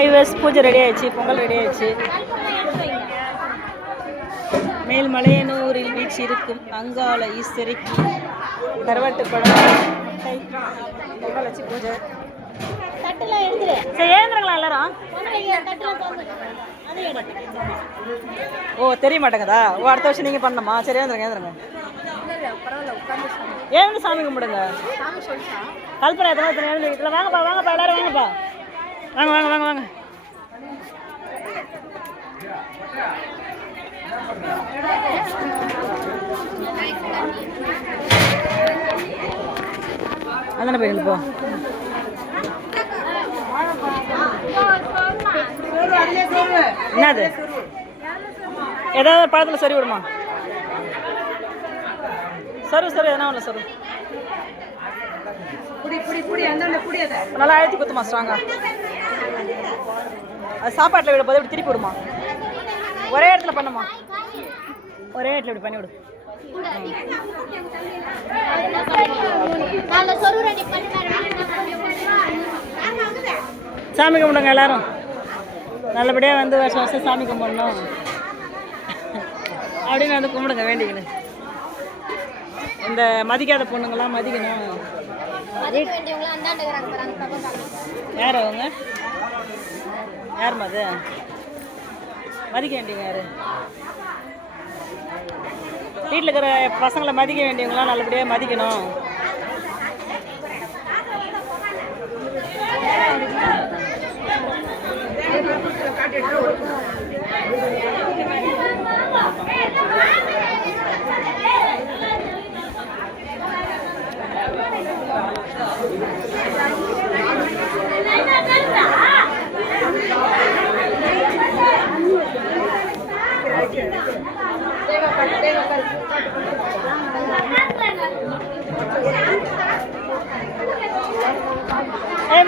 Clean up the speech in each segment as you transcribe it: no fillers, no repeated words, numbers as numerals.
Highways பூஜை ready ஆயிடுச்சு, Pongal ready ஆயிடுச்சு. மேல்மலையனூரில் வீழ்ச்சி இருக்கும் அங்காள ஈஸ்வரிக்கு கருவாட்டு படம் பொங்கல் வச்சு பூஜை. சரி எழுந்துருங்களா எல்லாரும்? ஓ தெரிய மாட்டேங்குதா? ஓ அடுத்த வருஷம் நீங்கள் பண்ணணுமா? சரி எழுந்துருங்க எழுந்துருங்க. எழுந்து சாமி கும்பிடுங்க. கல்பனை எத்தனை எழுந்து இதில் வாங்கப்பா வாங்கப்பா எல்லாரும் வாங்கப்பா. வாங்க வாங்க வாங்க வாங்க. அதானே போய் போ. என்னது ஏதாவது பழத்தில் சரி விடுமா? சரி எதனா ஒன்று சரி நல்லா அழுத்தி குத்துமா ஸ்ட்ராங்கா. அது சாப்பாட்டில் விட போது இப்படி திருப்பி விடுமா. ஒரே இடத்துல பண்ணுமா, ஒரே இடத்துல இப்படி பண்ணி விடு. சாமி கும்பிடுங்க எல்லாரும். நல்லபடியாக வந்து வருஷம் வருஷம் சாமி கும்பிடணும் அப்படின்னு வந்து கும்பிடுங்க வேண்டிக்கணும். இந்த மதிக்காத பொண்ணுங்களாம் மதிக்கணும். யார் அவங்க? யாருமா அது மதிக்க வேண்டியவங்க? யாரு வீட்டில் இருக்கிற பசங்களை மதிக்க வேண்டியவங்களாம் நல்லபடியாக மதிக்கணும்.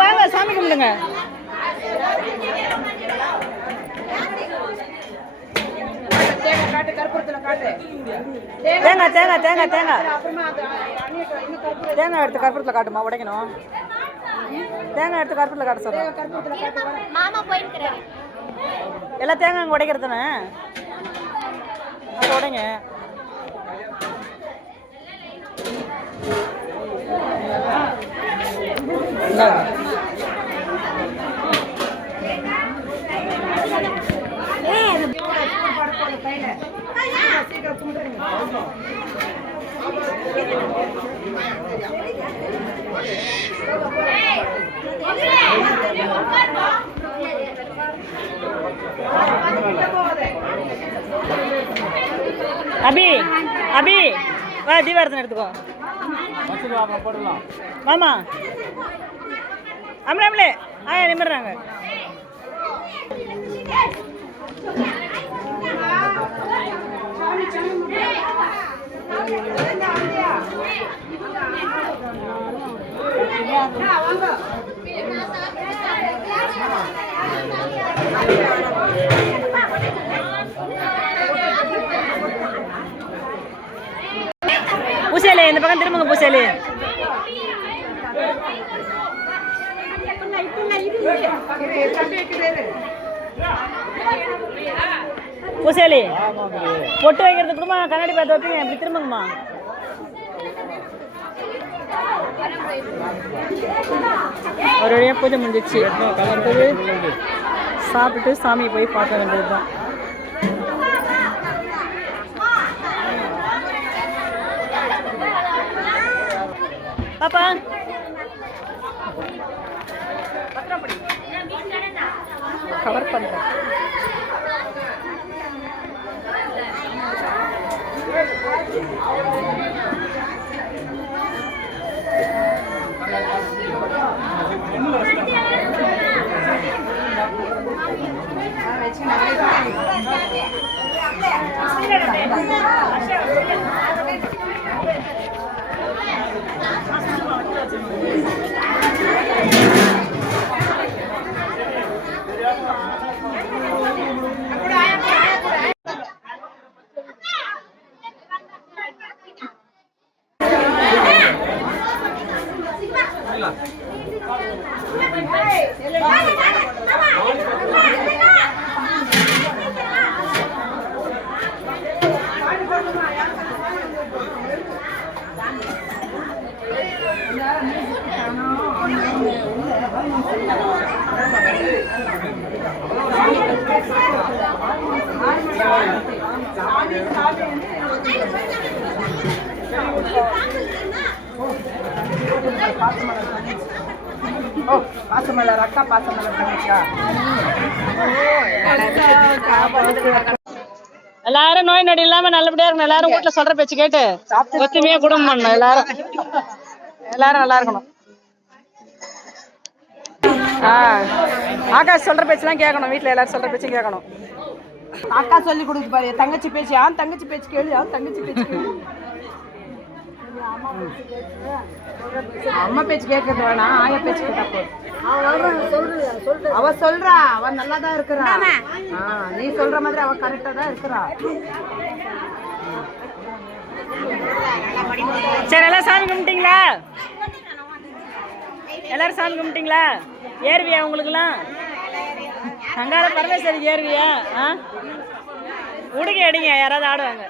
வாங்க சாமி கும்பிடுங்க. தேங்காய் தேங்காய் தேங்காய் தேங்காய் தேங்காய் எடுத்து கற்பூரத்தில் காட்டுமா? உடைக்கணும். தேங்காய் எடுத்து கற்பூரத்தில் காட்ட சொல்றேன். எல்லாம் தேங்காய் அங்கே உடைக்கிறது தானே, அதை உடைங்க. அபி அபி வா தீபாரத்தனை எடுத்துக்கோ. மாமா அம்மளே அம்மளே ஆயா நிமிடுறாங்க. பூசேலே இந்த பக்கம் திரும்புங்க. பூசேலே பூசேலி பொட்டு வைக்கிறது கூடமா கண்ணாடி பார்த்து வைப்பீங்க. இப்படி திரும்புங்கம்மா. ஒரு வழியாக பூஜை முடிஞ்சிச்சு. சாப்பிட்டுட்டு சாமியை போய் பார்க்க வேண்டியது தான். பாப்பா கவர் பண்ணுறேன். ஓ பாசமலர் அக்கா, பாசமலர் தங்கச்சியா? எல்லாரும் நோய் நொடி இல்லாம நல்லபடியா இருக்கணும். எல்லாரும் வீட்டுல சொல்ற பேச்சு கேட்டு ஒத்துமையா குடும்பம் பண்ணணும். எல்லாரும் நல்லா இருக்கணும். ஆகாஷ் சொல்ற பேச்சுலாம் கேட்கணும். வீட்டுல எல்லாரும் சொல்ற பேச்சும் கேட்கணும். அக்கா சொல்லி கொடுத்து பாரு. தங்கச்சி பேச்சு தங்கச்சி பேச்சு கேளு. தங்கச்சி பேச்சு கேளு. அம்மா பேச்சு கேட்கறது வேணாம், ஆயா பேச்சு கேட்டா போதும். அவ சொல்றா, அவ நல்லா தான் இருக்கிறா. நீ சொல்ற மாதிரி அவ கரெக்டா தான் இருக்கிறா. சரி, எல்லாம் சாமி கும்பிட்டீங்களா? எல்லாரும் சாமி கும்பிட்டீங்களா? ஏறுவியா உங்களுக்குலாம்? அங்கார பரமேஸ்வரிக்கு ஏறுவியா? உடுங்க அடிங்க, யாராவது ஆடுவாங்க.